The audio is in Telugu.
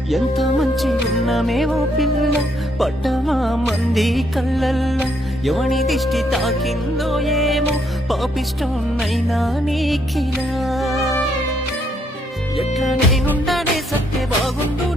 ఎంత మంచి ఉన్నమేవో పిల్ల పడ్డమా మంది కళ్ళల్లా ఎవని దిష్టి తాకిందో ఏమో పాపిష్టోన్నైనా నీకిలా ఎట్లా నేనుండనే సత్య బాగుండు